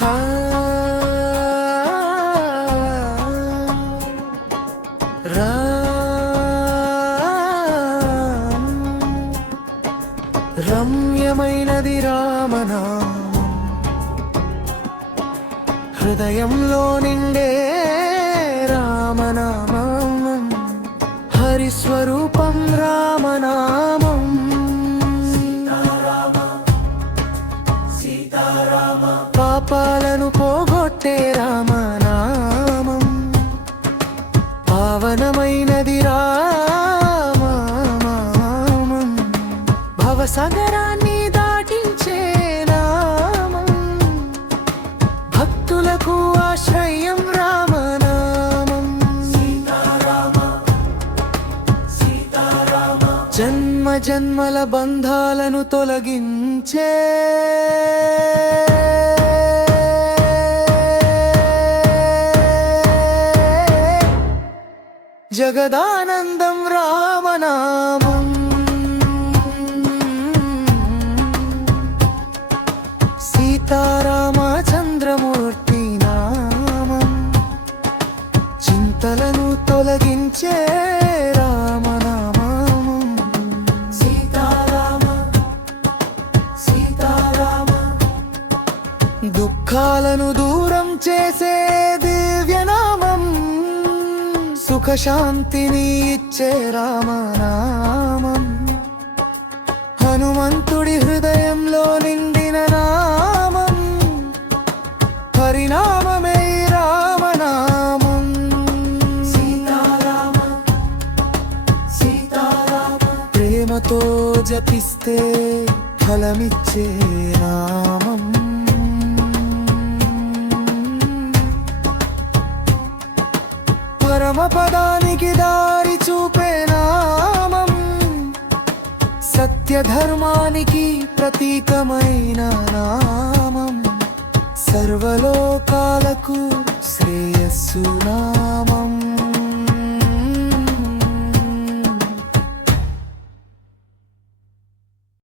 హా రమ్యమైనది రామనామం, హృదయంలో నిండే రామనామం, హరిస్వరూపం రామనామం. పాపాలను పోగొట్టే రామనామం, పావనమైనది రామనామం, భవసాగరాన్ని దాటించే నామం, భక్తులకు ఆశ్రయం రామనామం. జన్మ జన్మల బంధాలను తొలగించే జగదానందం రామనామం. సీతారామచంద్రమూర్తి నామం, చింతలను తొలగించే రామనామం. సీతారామ సీతారామ, దుఃఖాలను దూరం చేసే దివ్యనామం, సుఖశాంతిని ఇచ్చే రామనామం, హనుమంతుడి హృదయంలో నిండిన నామం, హరినామమే రామనామం. సీతారామ సీతారామ, ప్రేమతో జపిస్తే ఫలమిచ్చే నామం, పరమపదానికి దారి చూపే నామం, సత్యధర్మానికి ప్రతీకమైన నామం, సర్వలోకాలకు శ్రేయస్సు నామం.